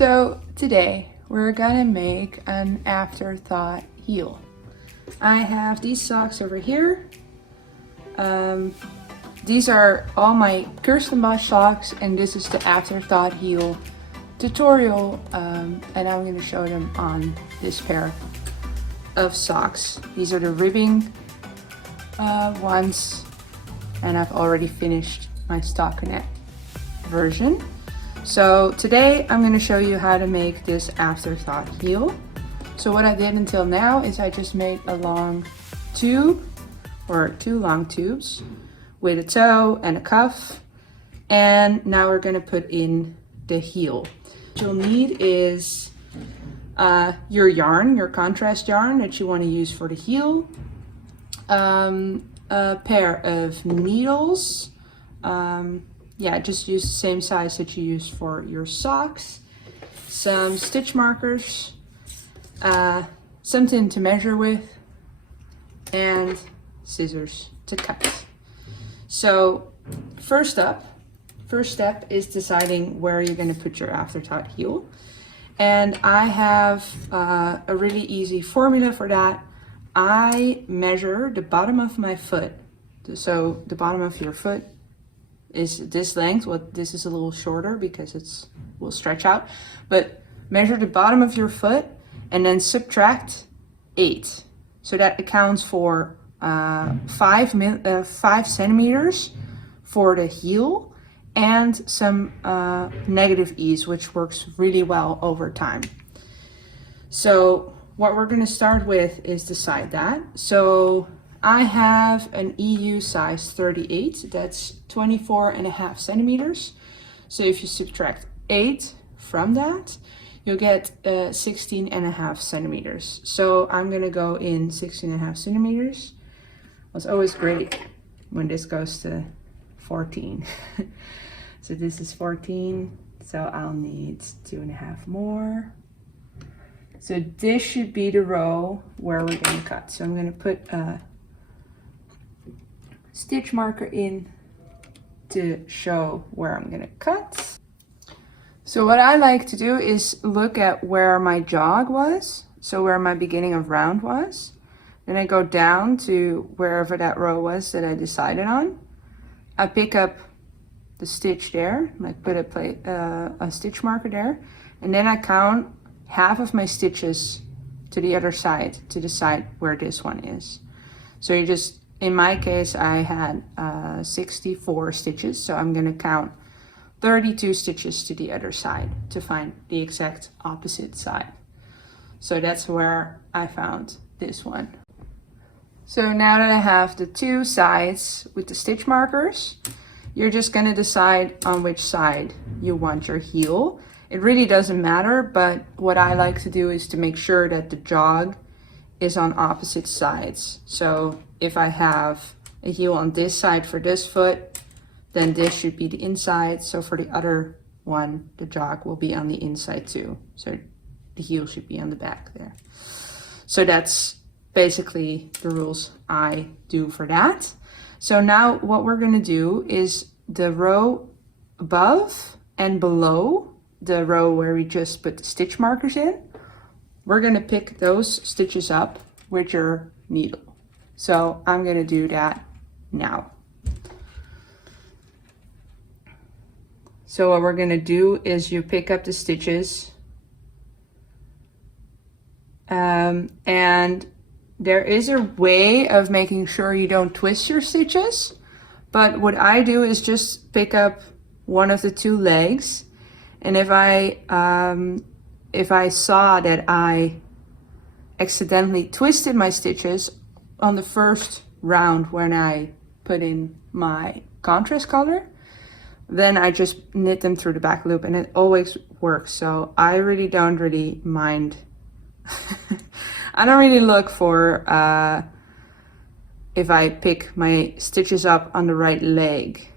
So today we're gonna make an afterthought heel. I have these socks over here. These are all my Kirsten Bosch socks, and this is the afterthought heel tutorial, and I'm going to show them on this pair of socks. These are the ribbing ones, and I've already finished my stockinette version. So today I'm going to show you how to make this afterthought heel. So what I did until now is I just made a long tube, or two long tubes with a toe and a cuff, and now we're going to put in the heel. What you'll need is your yarn, your contrast yarn that you want to use for the heel, a pair of needles, yeah, just use the same size that you use for your socks, some stitch markers, something to measure with, and scissors to cut. So first step is deciding where you're going to put your afterthought heel. And I have a really easy formula for that. I measure the bottom of my foot. So the bottom of your foot is this length. Well, this is a little shorter because it will stretch out. But measure the bottom of your foot and then subtract 8. So that accounts for 5 centimeters for the heel, and some negative ease, which works really well over time. So what we're going to start with is decide that. So I have an EU size 38, that's 24.5 centimeters. So if you subtract 8 from that, you'll get 16.5 centimeters. So I'm going to go in 16.5 centimeters. It's always great when this goes to 14. So this is 14, so I'll need 2.5 more. So this should be the row where we're going to cut. So I'm going to put a stitch marker in to show where I'm going to cut. So what I like to do is look at where my jog was, so where my beginning of round was. Then I go down to wherever that row was that I decided on. I pick up the stitch there, like put a stitch marker there, and then I count half of my stitches to the other side to decide where this one is. So you just, in my case, I had 64 stitches, so I'm gonna count 32 stitches to the other side to find the exact opposite side. So that's where I found this one. So now that I have the two sides with the stitch markers, you're just going to decide on which side you want your heel. It really doesn't matter, but what I like to do is to make sure that the jog is on opposite sides. So if I have a heel on this side for this foot, then this should be the inside. So for the other one, the jog will be on the inside too. So the heel should be on the back there. So that's basically the rules I do for that. So now what we're going to do is the row above and below the row where we just put the stitch markers in, we're going to pick those stitches up with your needle. So I'm going to do that now. So what we're going to do is you pick up the stitches, and there is a way of making sure you don't twist your stitches, but what I do is just pick up one of the two legs, and if I saw that I accidentally twisted my stitches on the first round when I put in my contrast color, then I just knit them through the back loop, and it always works. So I really don't really mind. I don't really look for if I pick my stitches up on the right leg,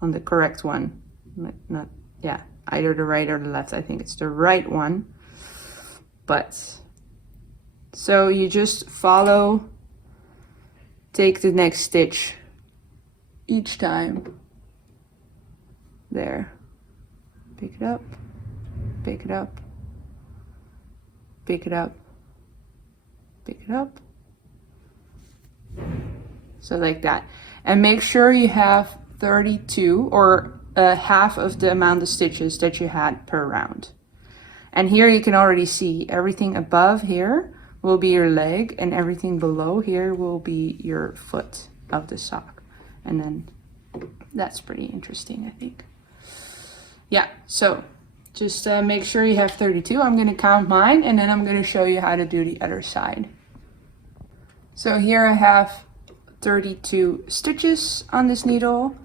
on the correct one. Not, yeah, either the right or the left. I think it's the right one. But so you just follow, take the next stitch each time. There, pick it up, pick it up, pick it up, pick it up. So like that. And make sure you have 32 or half of the amount of stitches that you had per round. And here you can already see everything above here will be your leg and everything below here will be your foot of the sock. And then that's pretty interesting, I think. Yeah, so just make sure you have 32. I'm gonna count mine and then I'm gonna show you how to do the other side. So here I have 32 stitches on this needle.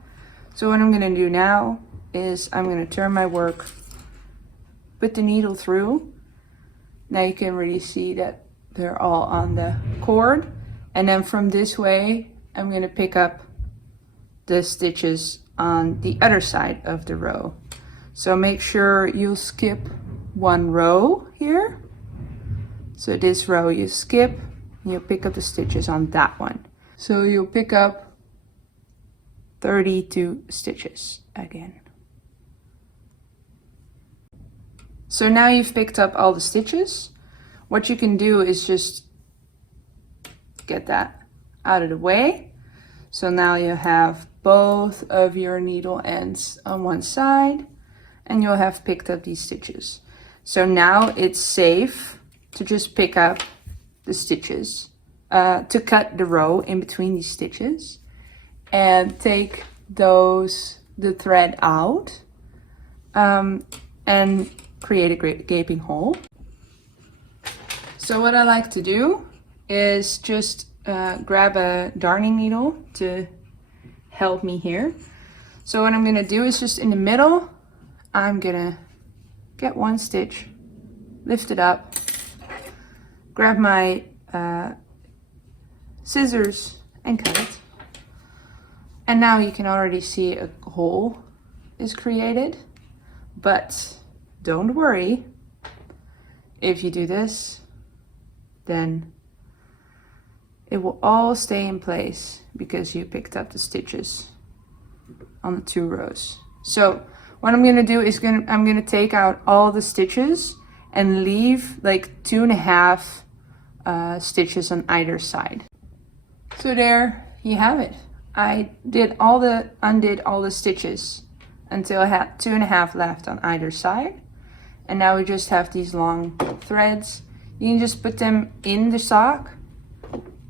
So what I'm gonna do now is I'm gonna turn my work, put the needle through. Now you can really see that they're all on the cord. And then from this way, I'm gonna pick up the stitches on the other side of the row. So make sure you skip one row here. So this row you skip, you'll pick up the stitches on that one. So you'll pick up 32 stitches again. So now you've picked up all the stitches. What you can do is just get that out of the way. So now you have both of your needle ends on one side and you'll have picked up these stitches. So now it's safe to just pick up the stitches, to cut the row in between these stitches and take the thread out and create a great gaping hole. So what I like to do is just grab a darning needle to help me here. So what I'm gonna do is just in the middle, I'm gonna get one stitch, lift it up, grab my scissors and cut it. And now you can already see a hole is created, but don't worry. If you do this, then it will all stay in place because you picked up the stitches on the 2 rows. So what I'm gonna do is I'm gonna take out all the stitches and leave like 2.5 stitches on either side. So there you have it. I undid all the stitches until I had 2.5 left on either side. And now we just have these long threads. You can just put them in the sock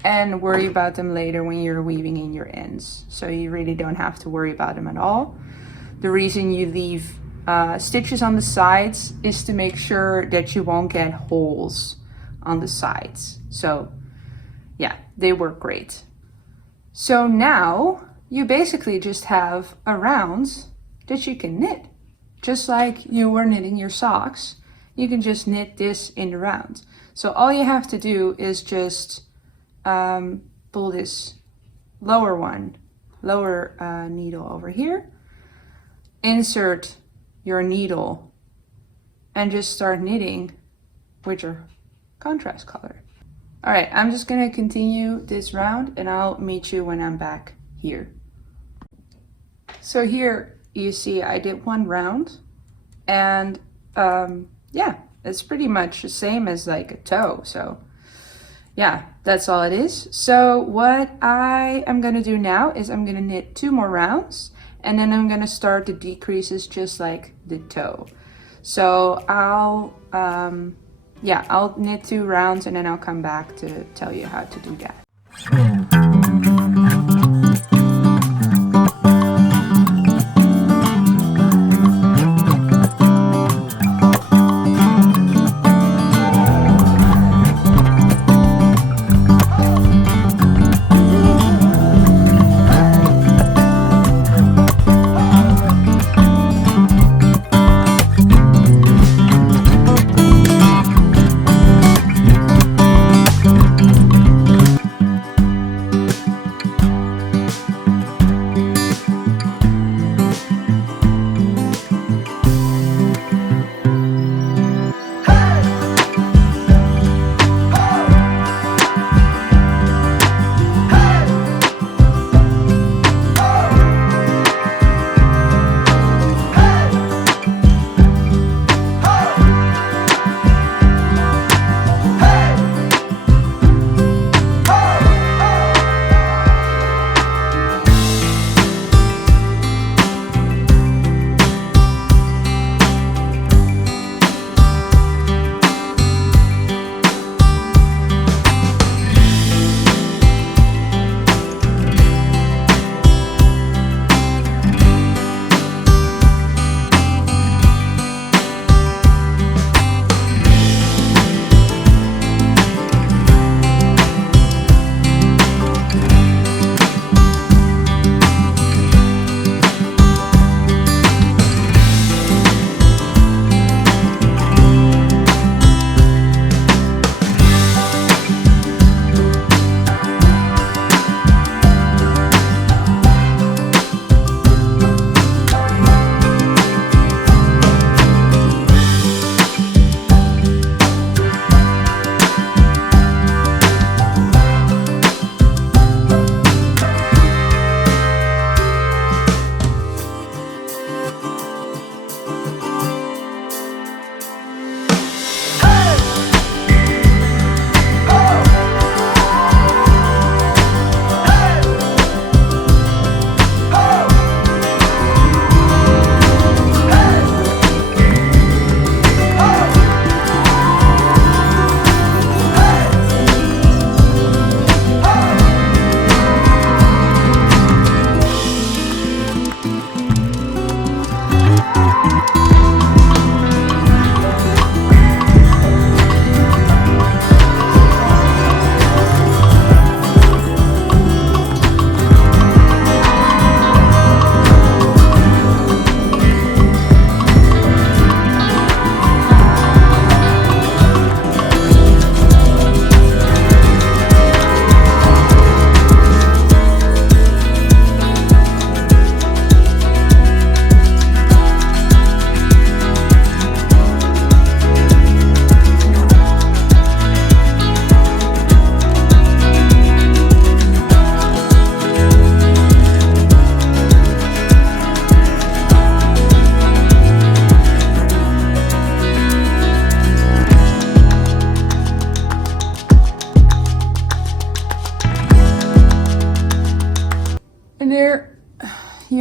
and worry about them later when you're weaving in your ends. So you really don't have to worry about them at all. The reason you leave stitches on the sides is to make sure that you won't get holes on the sides. So yeah, they work great. So now you basically just have a round that you can knit. Just like you were knitting your socks, you can just knit this in the round. So all you have to do is just pull this lower needle over here, insert your needle and just start knitting with your contrast color. All right, I'm just gonna continue this round and I'll meet you when I'm back here. So here you see I did 1 round and yeah, it's pretty much the same as like a toe. So yeah, that's all it is. So what I am gonna do now is I'm gonna knit 2 more rounds and then I'm gonna start the decreases just like the toe. So I'll knit 2 rounds and then I'll come back to tell you how to do that.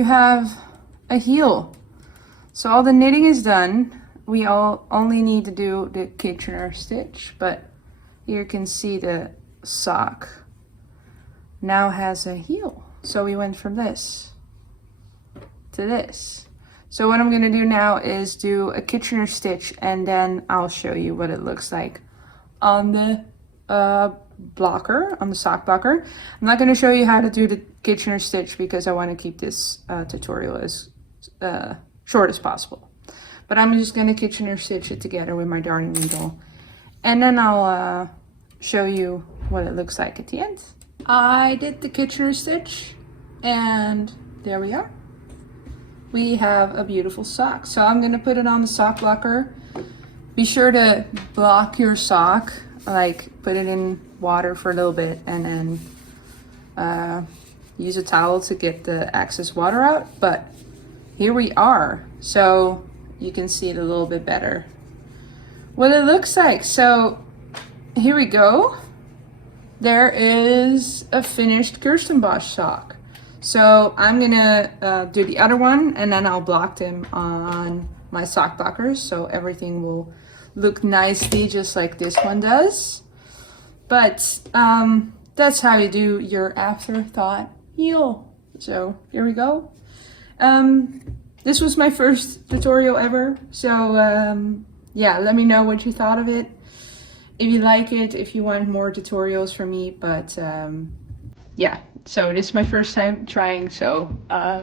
you have a heel. So all the knitting is done. We only need to do the Kitchener stitch, but here you can see the sock now has a heel. So we went from this to this. So what I'm gonna do now is do a Kitchener stitch, and then I'll show you what it looks like on the blocker, on the sock blocker. I'm not gonna show you how to do the Kitchener stitch because I wanna keep this tutorial as short as possible. But I'm just gonna Kitchener stitch it together with my darning needle. And then I'll show you what it looks like at the end. I did the Kitchener stitch, and there we are. We have a beautiful sock. So I'm gonna put it on the sock blocker. Be sure to block your sock, like put it in water for a little bit, and then use a towel to get the excess water out. But here we are. So you can see it a little bit better what it looks like. So here we go. There is a finished Kirstenbosch sock. So I'm gonna do the other one, and then I'll block them on my sock blockers so everything will look nicely just like this one does. But that's how you do your Afterthought heel. So here we go. This was my first tutorial ever, so yeah, let me know what you thought of it, if you like it, if you want more tutorials from me. But yeah, so this is my first time trying, so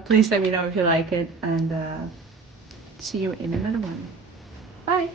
please let me know if you like it, and see you in another one. Bye!